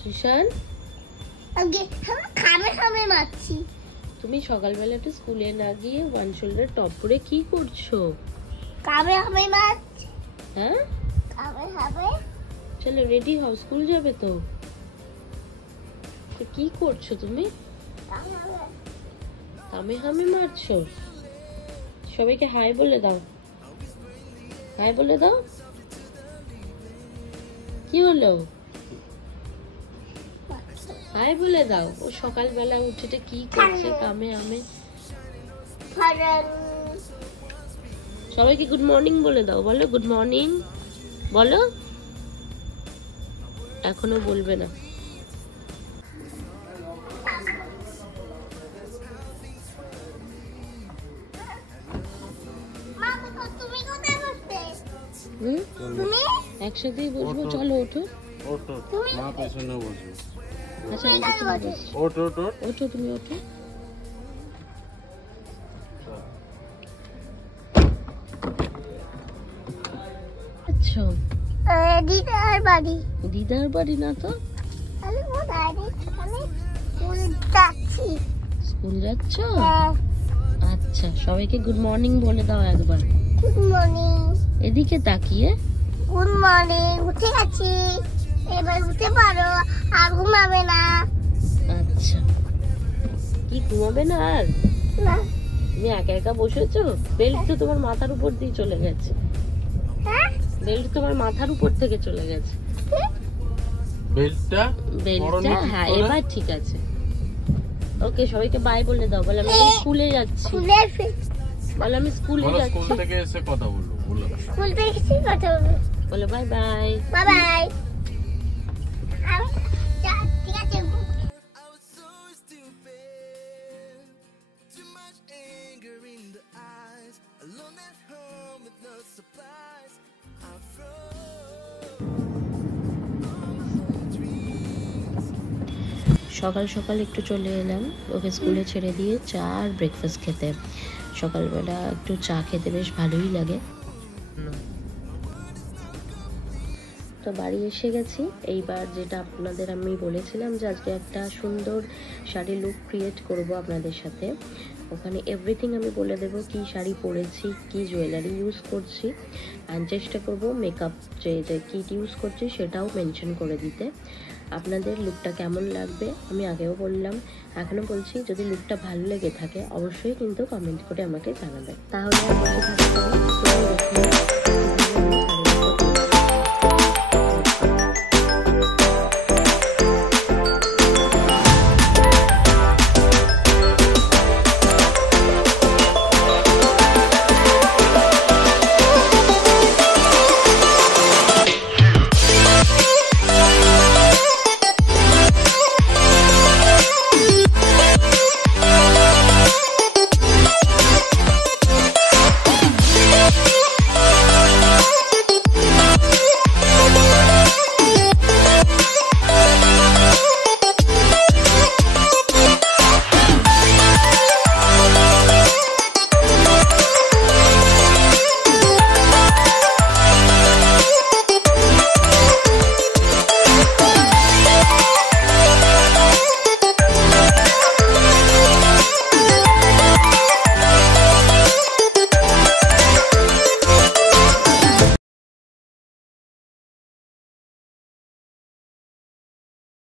সুশান আগে খামে খামে মারছি। তুমি সকালবেলাটা স্কুলে না গিয়ে ওয়ান শোল্ডার টপ পরে কি করছো? খামে খামে মারছি। হ্যাঁ খামে খামে। চলো রেডি হও, স্কুল যাবে তো। কি করছো তুমি? কামে হামে মারছো? সবাইকে হাই বলে দাও, হাই বলে দাও। কি হলো? হাই বলে দাও। ও সকালবেলা উঠে কি করছে কামে হামে। সবাইকে গুড মর্নিং বলে দাও। বলো গুড মর্নিং বলো। এখনো বলবে না। তুমি একসাথেই বসবো, চলো ওঠো। ওঠো, মা পেছনে বসবে। আচ্ছা আমি পেছনে বসছি। ওঠো ওঠো ওঠো, তুমি ওঠো। আচ্ছা দিদার বাড়ি। দিদার বাড়ি না তো। আমি কোথায় আমি স্কুল যাচ্ছি। স্কুল যাচ্ছ? হ্যাঁ। আচ্ছা সবাইকে গুড মর্নিং বলে দাও একবার। Good morning. এদিকে তাকিয়ে। Good morning. উঠে গেছি, এবার উঠতে পারো, আর ঘুমাবে না। আচ্ছা কি ঘুমাবে না আর? না। তুমি একা একা বসেছো? বেল্ট তো তোমার মাথার উপর দিয়ে চলে গেছে। হ্যাঁ বেল্ট তোমার মাথার উপর থেকে চলে গেছে। বেল্টটা হ্যাঁ এবার ঠিক আছে। ওকে সবাইকে বাই বলে দাও। বলে আমি স্কুলে যাচ্ছি। বলে আমি স্কুলে যাচ্ছি। স্কুল থেকে এসে কথা বলবো। বলো স্কুল থেকে এসে কথা বলবো। বলে বাই বাই। Bye bye. ঠিক আছে। সকাল সকাল একটু চলে এলাম ওকে স্কুলে ছেড়ে দিয়ে চা আর ব্রেকফাস্ট খেতে। সকালবেলা একটু চা খেতে বেশ ভালোই লাগে। তো বাড়ি এসে গেছি। এইবার যেটা আপনাদের আমি বলেছিলাম যে আজকে একটা সুন্দর শাড়ি লুক ক্রিয়েট করব আপনাদের সাথে। ওখানে এভরিথিং আমি বলে দেবো, কি শাড়ি পরেছি, কি জুয়েলারি ইউজ করছি, অ্যান্ড চেষ্টা করব মেকআপ যে কিট ইউজ করছি সেটাও মেনশন করে দিতে। আপনাদের লুকটা কেমন লাগবে আমি আগেও বললাম, এখনও বলছি, যদি লুকটা ভালো লেগে থাকে অবশ্যই কিন্তু কমেন্ট করে আমাকে জানাবেন। তাহলে আর বসে থাকতে হবে।